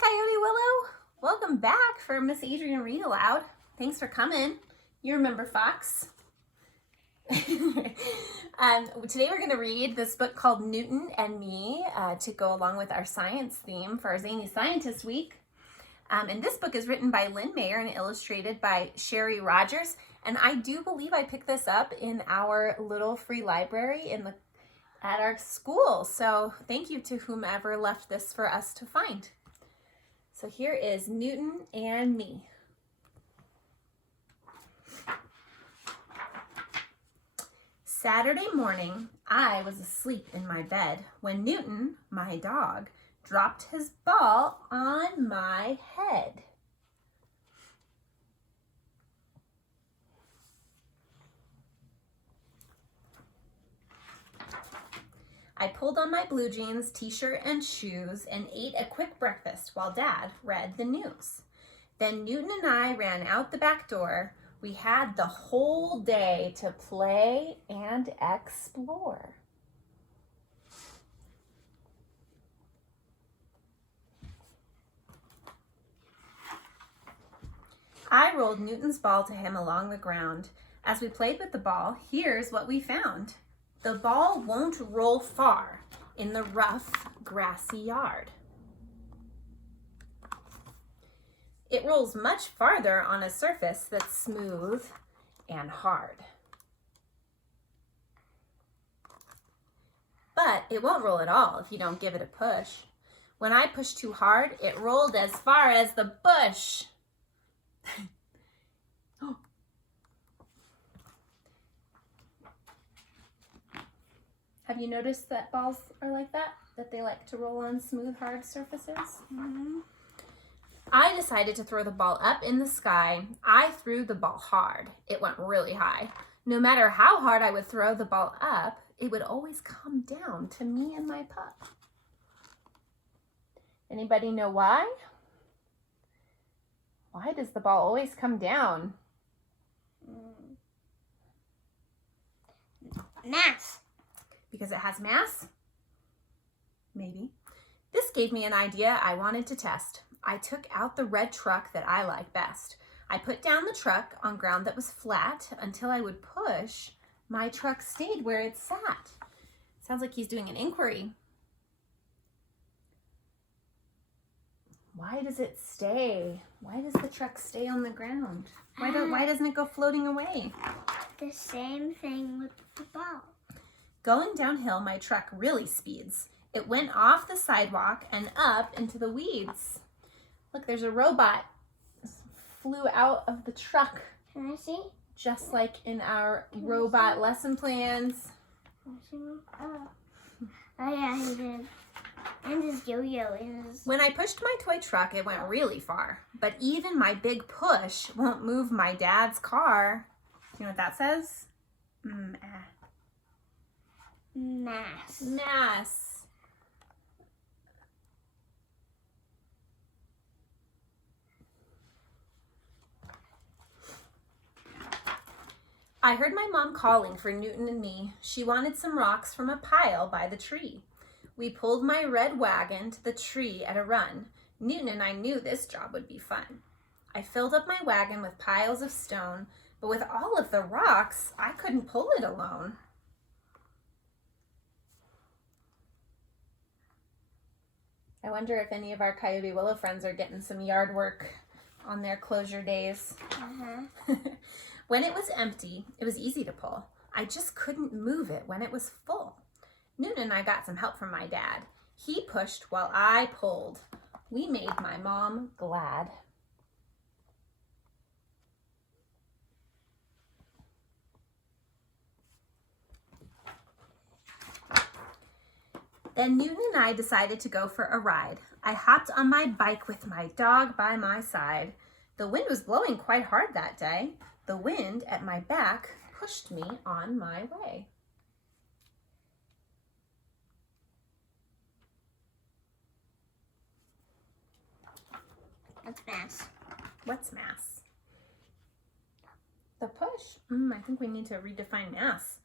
Coyote Willow. Welcome back for Miss Adrianne Read Aloud. Thanks for coming. You remember Fox. Today we're going to read this book called Newton and Me to go along with our science theme for our Zany Scientist Week. And this book is written by Lynn Mayer and illustrated by Sherry Rogers. And I do believe I picked this up in our little free library at our school. So thank you to whomever left this for us to find. So here is Newton and Me. Saturday morning, I was asleep in my bed when Newton, my dog, dropped his ball on my head. I pulled on my blue jeans, t-shirt, and shoes and ate a quick breakfast while Dad read the news. Then Newton and I ran out the back door. We had the whole day to play and explore. I rolled Newton's ball to him along the ground. As we played with the ball, here's what we found. The ball won't roll far in the rough, grassy yard. It rolls much farther on a surface that's smooth and hard. But it won't roll at all if you don't give it a push. When I pushed too hard, it rolled as far as the bush. Have you noticed that balls are like that? That they like to roll on smooth, hard surfaces? Mm-hmm. I decided to throw the ball up in the sky. I threw the ball hard. It went really high. No matter how hard I would throw the ball up, it would always come down to me and my pup. Anybody know why? Why does the ball always come down? Mass. Because it has mass? Maybe. This gave me an idea I wanted to test. I took out the red truck that I like best. I put down the truck on ground that was flat until I would push. My truck stayed where it sat. Sounds like he's doing an inquiry. Why does it stay? Why does the truck stay on the ground? Why doesn't it go floating away? The same thing with the ball. Going downhill, my truck really speeds. It went off the sidewalk and up into the weeds. Look, there's a robot. Flew out of the truck. Can I see? Just like in our robot lesson plans. Oh yeah, he did. And his yo-yo is... When I pushed my toy truck, it went really far. But even my big push won't move my dad's car. Do you know what that says? Mass. Mass. I heard my mom calling for Newton and me. She wanted some rocks from a pile by the tree. We pulled my red wagon to the tree at a run. Newton and I knew this job would be fun. I filled up my wagon with piles of stone, but with all of the rocks, I couldn't pull it alone. I wonder if any of our Coyote Willow friends are getting some yard work on their closure days. When it was empty, it was easy to pull. I just couldn't move it when it was full. Newton and I got some help from my dad. He pushed while I pulled. We made my mom glad. Then Newton and I decided to go for a ride. I hopped on my bike with my dog by my side. The wind was blowing quite hard that day. The wind at my back pushed me on my way. That's mass. What's mass? The push? I think we need to redefine mass.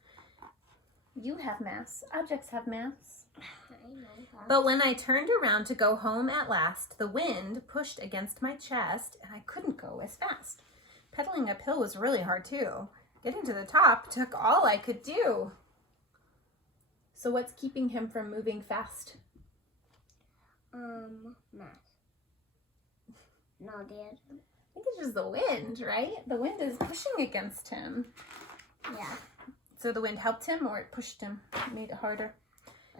You have mass. Objects have mass. I know that. But when I turned around to go home at last, the wind pushed against my chest and I couldn't go as fast. Pedaling uphill was really hard too. Getting to the top took all I could do. So what's keeping him from moving fast? Mass. No, Dad. I think it's just the wind, right? The wind is pushing against him. Yeah. So the wind helped him or it pushed him, made it harder.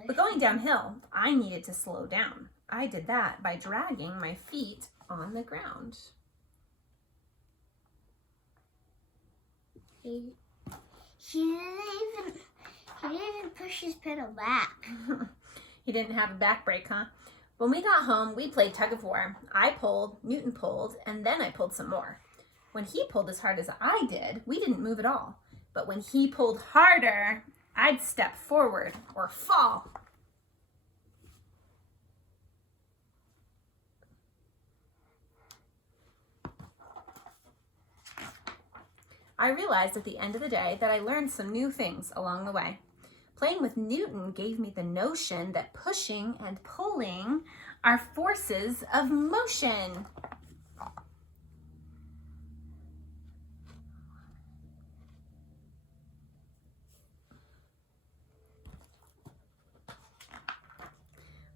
But going downhill, I needed to slow down. I did that by dragging my feet on the ground. He didn't even push his pedal back. He didn't have a back brake, huh? When we got home, we played tug of war. I pulled, Newton pulled, and then I pulled some more. When he pulled as hard as I did, we didn't move at all. But when he pulled harder, I'd step forward or fall. I realized at the end of the day that I learned some new things along the way. Playing with Newton gave me the notion that pushing and pulling are forces of motion.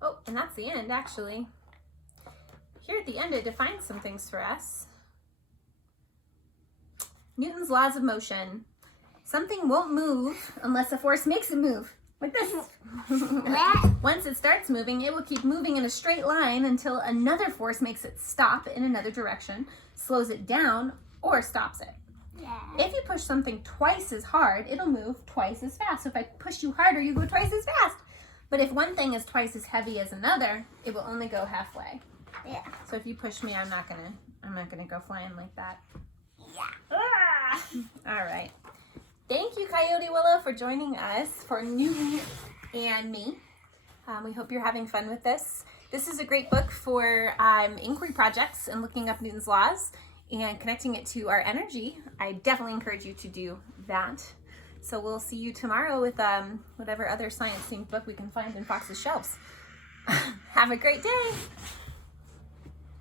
Oh, and that's the end, actually. Here at the end, it defines some things for us. Newton's laws of motion. Something won't move unless a force makes it move. Like this. Once it starts moving, it will keep moving in a straight line until another force makes it stop in another direction, slows it down, or stops it. Yeah. If you push something twice as hard, it'll move twice as fast. So if I push you harder, you go twice as fast. But if one thing is twice as heavy as another, it will only go halfway. Yeah. So if you push me, I'm not gonna go flying like that. Yeah. All right. Thank you, Coyote Willow, for joining us for Newton and me. We hope you're having fun with this. This is a great book for inquiry projects and looking up Newton's laws and connecting it to our energy. I definitely encourage you to do that. So we'll see you tomorrow with whatever other science-themed book we can find in Fox's shelves. Have a great day.